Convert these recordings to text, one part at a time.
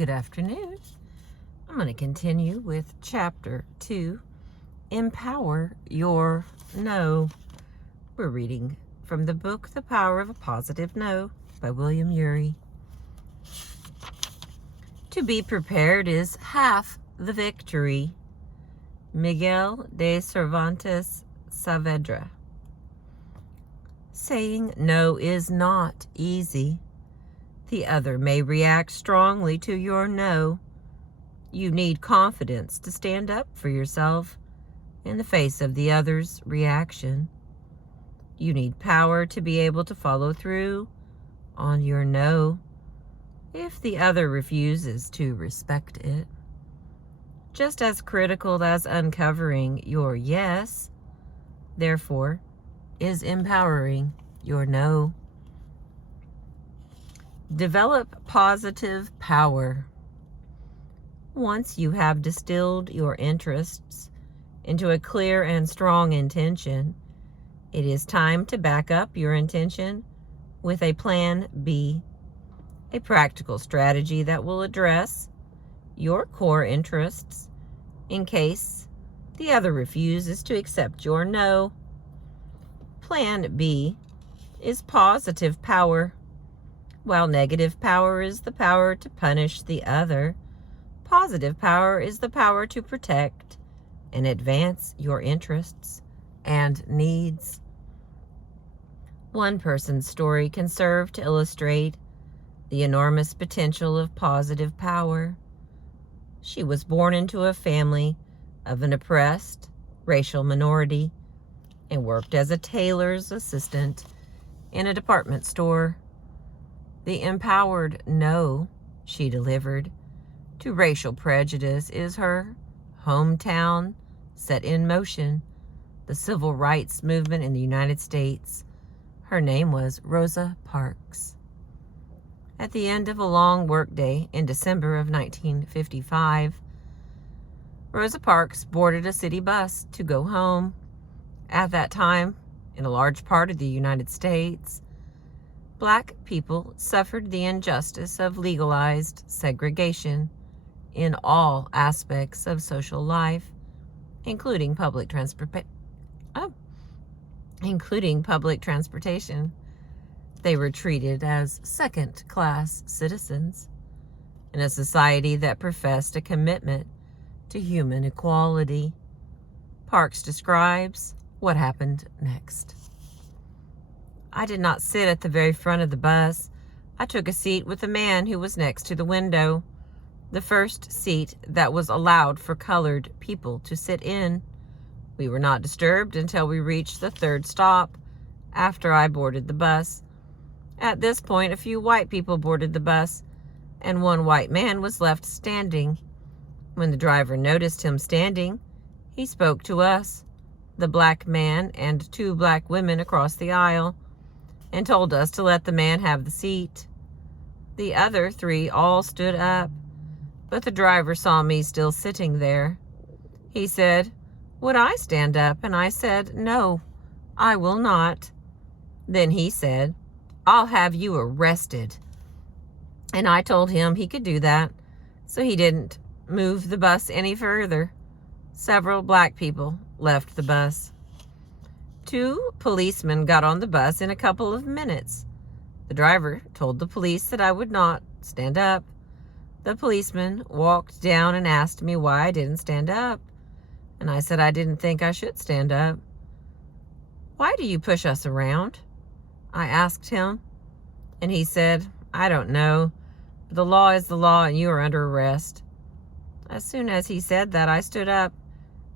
Good afternoon. I'm going to continue with Chapter 2, Empower Your No. We're reading from the book The Power of a Positive No by William Ury. To be prepared is half the victory. Miguel de Cervantes Saavedra. Saying no is not easy. The other may react strongly to your no. You need confidence to stand up for yourself in the face of the other's reaction. You need power to be able to follow through on your no if the other refuses to respect it. Just as critical as uncovering your yes, therefore, is empowering your no. Develop positive power. Once you have distilled your interests into a clear and strong intention, it is time to back up your intention with a plan B, a practical strategy that will address your core interests in case the other refuses to accept your no. Plan B is positive power. While negative power is the power to punish the other, positive power is the power to protect and advance your interests and needs. One person's story can serve to illustrate the enormous potential of positive power. She was born into a family of an oppressed racial minority and worked as a tailor's assistant in a department store. The empowered no she delivered to racial prejudice is her hometown set in motion the civil rights movement in the United States. Her name was Rosa Parks. At the end of a long workday in December of 1955, Rosa Parks boarded a city bus to go home. At that time, in a large part of the United States, Black people suffered the injustice of legalized segregation in all aspects of social life, including public transportation. They were treated as second-class citizens in a society that professed a commitment to human equality. Parks describes what happened next. I did not sit at the very front of the bus. I took a seat with the man who was next to the window, the first seat that was allowed for colored people to sit in. We were not disturbed until we reached the third stop after I boarded the bus. At this point, a few white people boarded the bus, and one white man was left standing. When the driver noticed him standing, he spoke to us, the black man and two black women across the aisle, and told us to let the man have the seat. The other three all stood up, but the driver saw me still sitting there. He said, "Would I stand up?" And I said, "No, I will not." Then he said, "I'll have you arrested." And I told him he could do that, so he didn't move the bus any further. Several black people left the bus. 2 policemen got on the bus in a couple of minutes. The driver told the police that I would not stand up. The policeman walked down and asked me why I didn't stand up. And I said I didn't think I should stand up. "Why do you push us around?" I asked him. And he said, "I don't know. The law is the law and you are under arrest." As soon as he said that, I stood up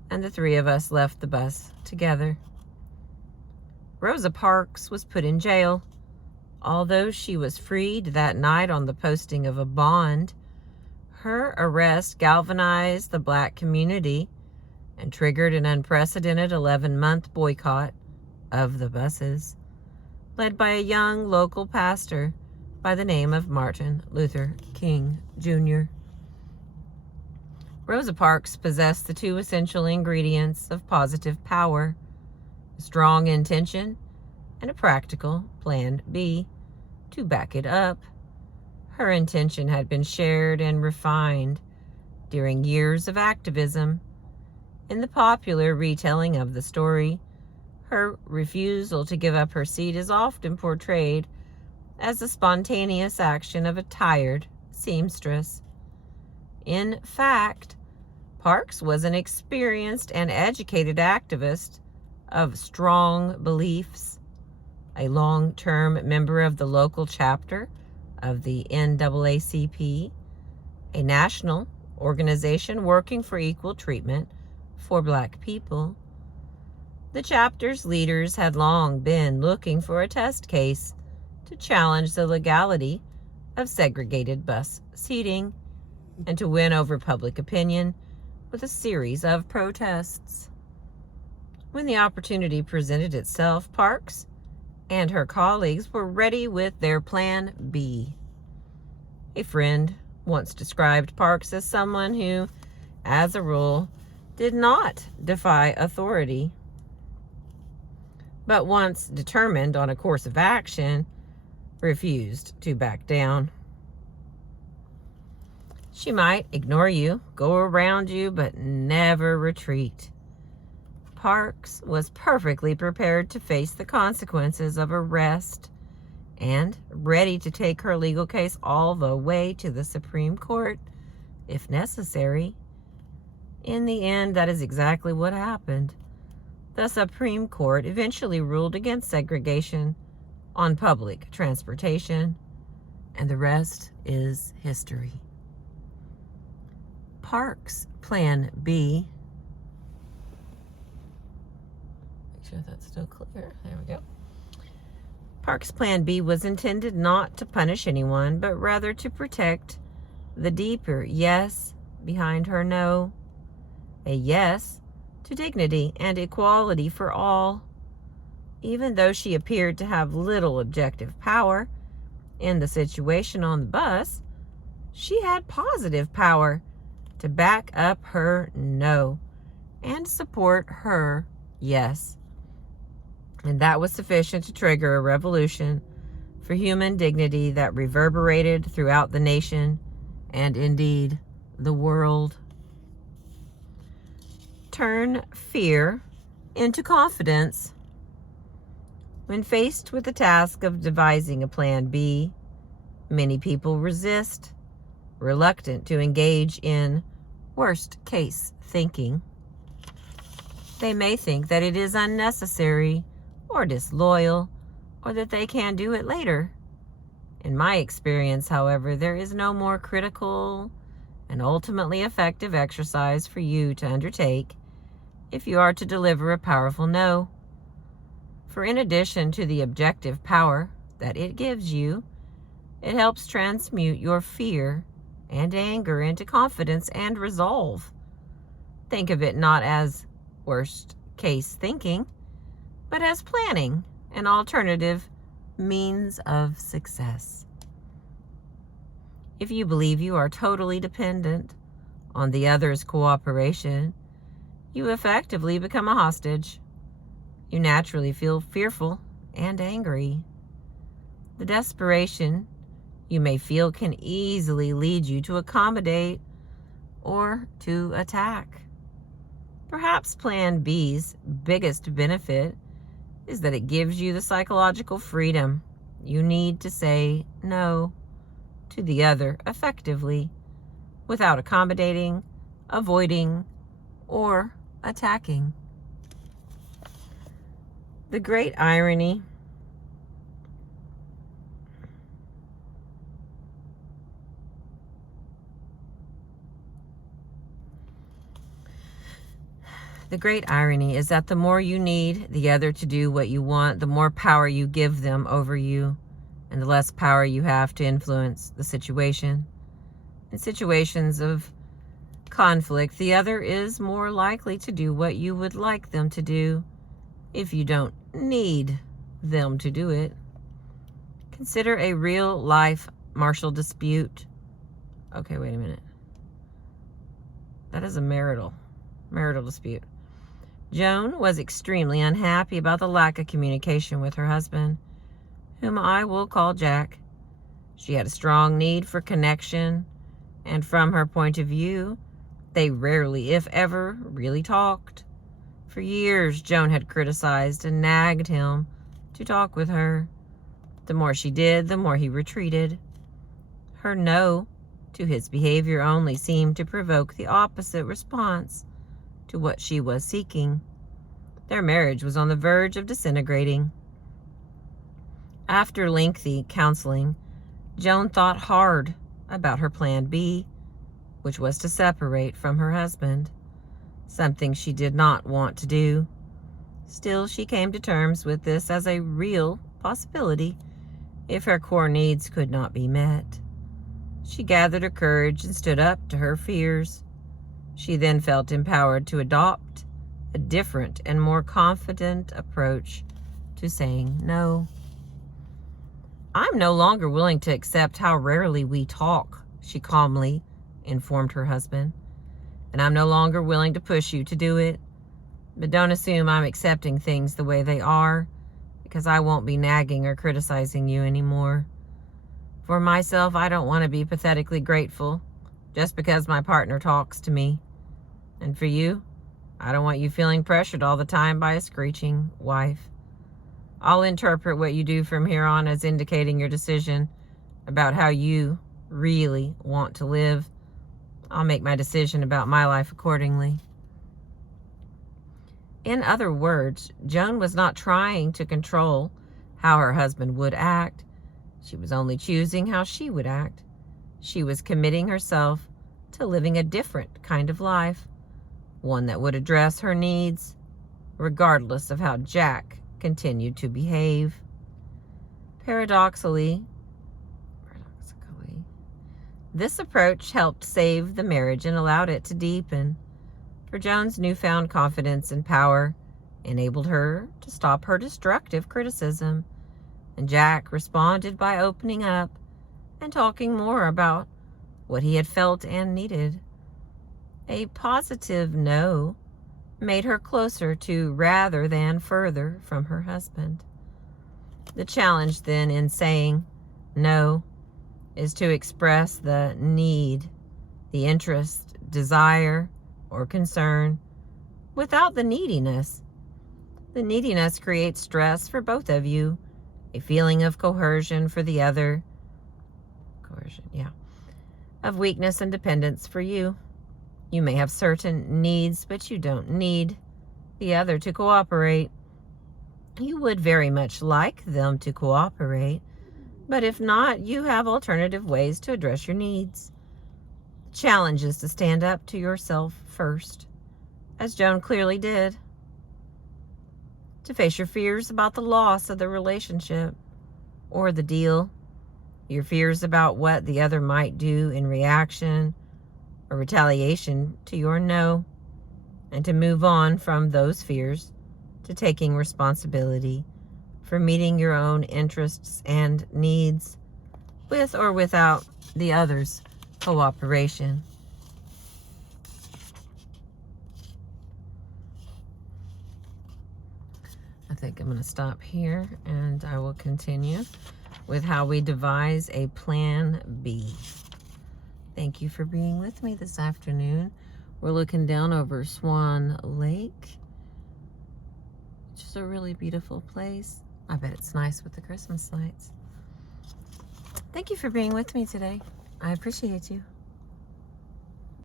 and the 3 of us left the bus together. Rosa Parks was put in jail. Although she was freed that night on the posting of a bond, her arrest galvanized the black community and triggered an unprecedented 11-month boycott of the buses, led by a young local pastor by the name of Martin Luther King Jr. Rosa Parks possessed the 2 essential ingredients of positive power: a strong intention and a practical plan B to back it up. Her intention had been shared and refined during years of activism. In the popular retelling of the story, her refusal to give up her seat is often portrayed as the spontaneous action of a tired seamstress. In fact, Parks was an experienced and educated activist of strong beliefs, a long-term member of the local chapter of the NAACP, a national organization working for equal treatment for Black people. The chapter's leaders had long been looking for a test case to challenge the legality of segregated bus seating and to win over public opinion with a series of protests. When the opportunity presented itself, Parks and her colleagues were ready with their plan B. A friend once described Parks as someone who, as a rule, did not defy authority, but once determined on a course of action, refused to back down. She might ignore you, go around you, but never retreat. Parks was perfectly prepared to face the consequences of arrest and ready to take her legal case all the way to the Supreme Court if necessary. In the end, that is exactly what happened. The Supreme Court eventually ruled against segregation on public transportation, and the rest is history. Parks' Plan B. Make sure that's still clear. There we go. Parks' Plan B was intended not to punish anyone, but rather to protect the deeper yes behind her no. A yes to dignity and equality for all. Even though she appeared to have little objective power in the situation on the bus, she had positive power to back up her no and support her yes. And that was sufficient to trigger a revolution for human dignity that reverberated throughout the nation and indeed the world. Turn fear into confidence. When faced with the task of devising a plan B, many people resist, reluctant to engage in worst-case thinking. They may think that it is unnecessary or disloyal, or that they can do it later. In my experience, however, there is no more critical and ultimately effective exercise for you to undertake if you are to deliver a powerful no. For in addition to the objective power that it gives you, it helps transmute your fear and anger into confidence and resolve. Think of it not as worst case thinking, but as planning an alternative means of success. If you believe you are totally dependent on the other's cooperation, you effectively become a hostage. You naturally feel fearful and angry. The desperation you may feel can easily lead you to accommodate or to attack. Perhaps Plan B's biggest benefit is that it gives you the psychological freedom you need to say no to the other effectively without accommodating, avoiding, or attacking. The great irony is that the more you need the other to do what you want, the more power you give them over you, and the less power you have to influence the situation. In situations of conflict, the other is more likely to do what you would like them to do if you don't need them to do it. Consider a real-life marital dispute. Okay, wait a minute. That is a marital dispute. Joan was extremely unhappy about the lack of communication with her husband, whom I will call Jack. She had a strong need for connection, and from her point of view, they rarely, if ever, really talked. For years, Joan had criticized and nagged him to talk with her. The more she did, the more he retreated. Her no to his behavior only seemed to provoke the opposite response to what she was seeking. Their marriage was on the verge of disintegrating. After lengthy counseling, Joan thought hard about her plan B, which was to separate from her husband, something she did not want to do. Still, she came to terms with this as a real possibility if her core needs could not be met. She gathered her courage and stood up to her fears. She then felt empowered to adopt a different and more confident approach to saying no. "I'm no longer willing to accept how rarely we talk," she calmly informed her husband. "And I'm no longer willing to push you to do it. But don't assume I'm accepting things the way they are, because I won't be nagging or criticizing you anymore. For myself, I don't want to be pathetically grateful just because my partner talks to me. And for you, I don't want you feeling pressured all the time by a screeching wife. I'll interpret what you do from here on as indicating your decision about how you really want to live. I'll make my decision about my life accordingly." In other words, Joan was not trying to control how her husband would act. She was only choosing how she would act. She was committing herself to living a different kind of life, one that would address her needs, regardless of how Jack continued to behave. Paradoxically, this approach helped save the marriage and allowed it to deepen. For Joan's newfound confidence and power enabled her to stop her destructive criticism, and Jack responded by opening up and talking more about what he had felt and needed. A positive no made her closer to rather than further from her husband. The challenge then in saying no is to express the need, the interest, desire, or concern without the neediness. The neediness creates stress for both of you, a feeling of coercion for the other, of weakness and dependence for you. You may have certain needs, but you don't need the other to cooperate. You would very much like them to cooperate, but if not, you have alternative ways to address your needs. The challenge is to stand up to yourself first, as Joan clearly did. To face your fears about the loss of the relationship or the deal, your fears about what the other might do in reaction or retaliation to your no, and to move on from those fears to taking responsibility for meeting your own interests and needs with or without the other's cooperation. I think I'm going to stop here, and I will continue with how we devise a plan B. Thank you for being with me this afternoon. We're looking down over Swan Lake, which is a really beautiful place. I bet it's nice with the Christmas lights. Thank you for being with me today. I appreciate you.